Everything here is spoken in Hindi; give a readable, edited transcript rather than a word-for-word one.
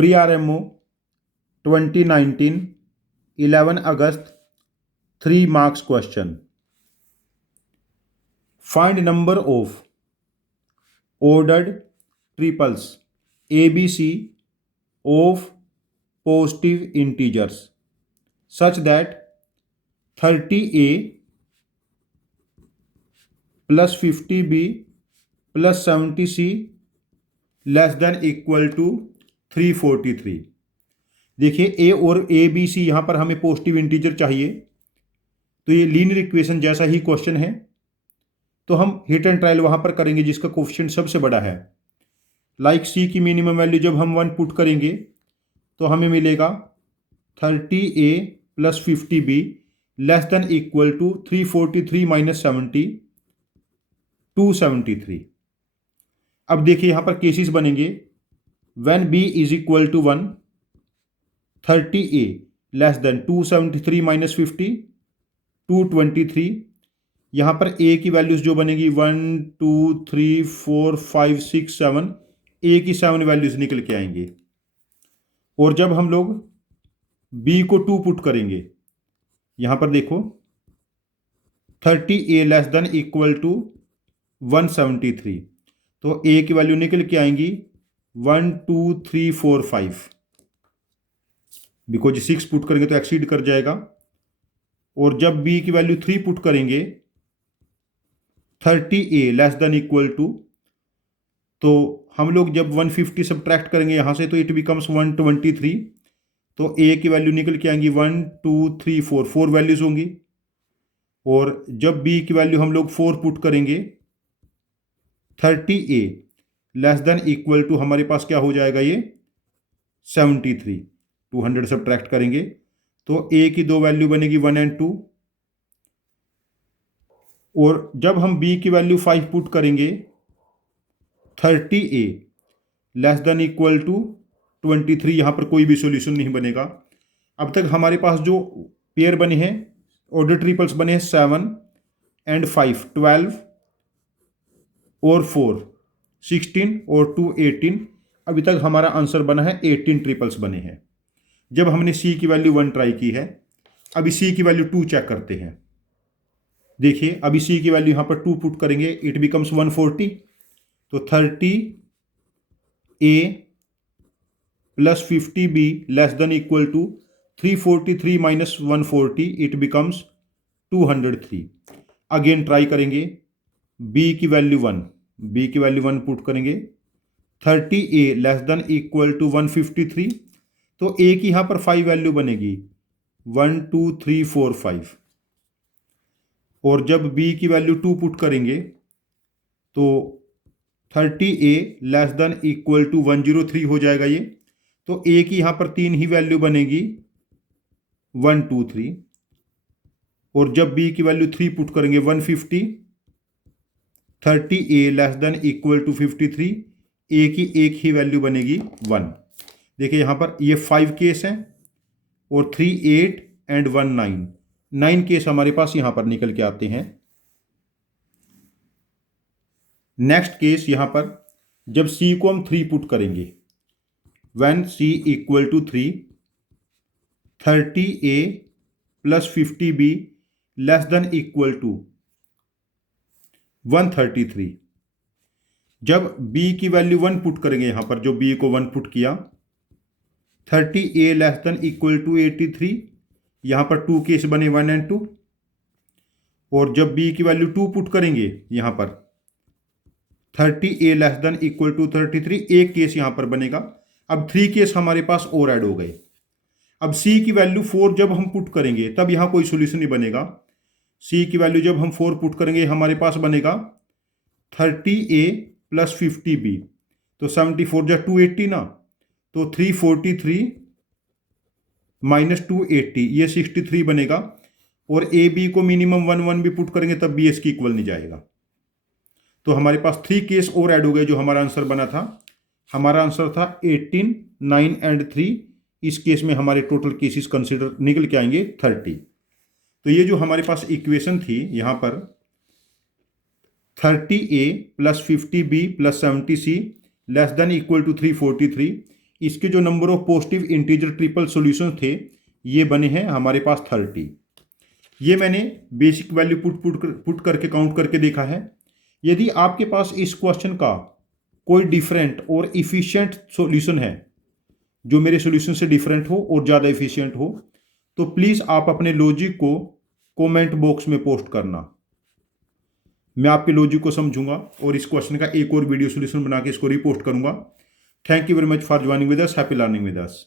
Pre RMO 2019 11 August 3 marks question. Find number of ordered triples ABC of positive integers such that 30A plus 50B plus 70C less than equal to 343। देखिए ए और ए बी सी यहां पर हमें पॉजिटिव इंटीजर चाहिए, तो ये लीनियर इक्वेशन जैसा ही क्वेश्चन है, तो हम हिट एंड ट्रायल वहां पर करेंगे जिसका कोफिशिएंट सबसे बड़ा है। लाइक सी की मिनिमम वैल्यू जब हम 1 पुट करेंगे तो हमें मिलेगा 30A plus 50B less than equal to 343 minus 70 273। अब देखिए यहां पर केसेस बनेंगे। When b is equal to 1 30A less than 273 minus 50 223। यहां पर a की वैल्यूज जो बनेगी 1 2 3 4 5 6 7, a की 7 वैल्यूज निकल के आएंगे। और जब हम लोग b को 2 पुट करेंगे, यहां पर देखो 30A less than equal to 173, तो a की वैल्यू निकल के आएंगी 1 2 3 4 5, बिकॉज 6 पुट करेंगे तो एक्सीड कर जाएगा। और जब b की वैल्यू 3 पुट करेंगे 30A less than equal to, तो हम लोग जब 150 सब्ट्रैक्ट करेंगे यहां से तो इट बिकम्स 123, तो a की वैल्यू निकल के आएंगी 1 2 3 4, 4 वैल्यूज होंगी। और जब b की वैल्यू हम लोग 4 पुट करेंगे 30A less than equal to हमारे पास क्या हो जाएगा, ये 73। 200 सब्ट्रैक्ट करेंगे तो a की 2 वैल्यू बनेगी 1 एंड 2। और जब हम b की वैल्यू 5 पुट करेंगे 30A less than equal to 23, यहां पर कोई भी सॉल्यूशन नहीं बनेगा। अब तक हमारे पास जो पेयर बने हैं, ऑर्डर ट्रिपल्स बने हैं 7 एंड 5 12 और 4 16 और 2 18। अभी तक हमारा आंसर बना है 18 ट्रिपल्स बने हैं। जब हमने सी की वैल्यू 1 ट्राई की है, अभी सी की वैल्यू 2 चेक करते हैं। देखिए अभी सी की वैल्यू यहां पर 2 पुट करेंगे, इट बिकम्स 140, तो 30A plus 50B less than equal to 343 minus 140, it becomes 203। Again try करेंगे, b की वैल्यू 1 पुट करेंगे 30A less than equal to 153, तो a की यहां पर 5 वैल्यू बनेगी 1 2 3 4 5। और जब b की वैल्यू 2 पुट करेंगे तो 30A less than equal to 103 हो जाएगा ये, तो a की यहां पर 3 ही वैल्यू बनेगी 1 2 3। और जब b की वैल्यू 3 पुट करेंगे 150, 30A less than equal to 53, a की एक ही वैल्यू बनेगी 1। देखिए यहां पर ये 5 केस हैं और 3 8 एंड 1 9 केस हमारे पास यहां पर निकल के आते हैं। नेक्स्ट केस यहां पर जब c को हम 3 पुट करेंगे, when c equal to 3 30A plus 50B less than equal to 133। जब b की वैल्यू 1 पुट करेंगे, यहां पर जो b को 1 पुट किया 30A less than equal to 83, यहां पर 2 केस बने 1 एंड 2। और जब b की वैल्यू 2 पुट करेंगे यहां पर 30A less than equal to 33, एक केस यहां पर बनेगा। अब 3 केस हमारे पास और ऐड हो गए। अब c की वैल्यू 4 जब हम पुट करेंगे तब यहां कोई सोल्यूशन नहीं बनेगा। c की वैल्यू जब हम 4 पुट करेंगे हमारे पास बनेगा 30A प्लस 50B, तो 74 जा 280 ना, तो 343 माइनस 280, ये 63 बनेगा। और ए बी को मिनिमम 1 1 भी पुट करेंगे तब भी इसकी इक्वल नहीं जाएगा। तो हमारे पास 3 केस और ऐड हो गए। जो हमारा आंसर बना था, हमारा आंसर था 18 9 एंड 3। इस केस में हमारे टोटल केसेस कंसिडर निकल के आएंगे 30। तो ये जो हमारे पास इक्वेशन थी यहां पर 30A plus 50B plus 70C less than equal to 343, इसके जो number of positive integer triple solution थे ये बने हैं हमारे पास 30। ये मैंने बेसिक वैल्यू पुट करके काउंट करके देखा है। यदि आपके पास इस क्वेश्चन का कोई डिफरेंट और इफिशिएंट सॉल्यूशन है जो मेरे सॉल्यूशन से डिफरेंट हो और ज़्यादा इफिशिएंट हो, तो प्लीज़ आप अपने लॉजिक को कमेंट बॉक्स में पोस्ट करना। मैं आपके लॉजिक को समझूंगा और इस क्वेश्चन का एक और वीडियो सॉल्यूशन बना के इसको रिपोस्ट करूंगा। Thank you very much for joining with us. Happy learning with us.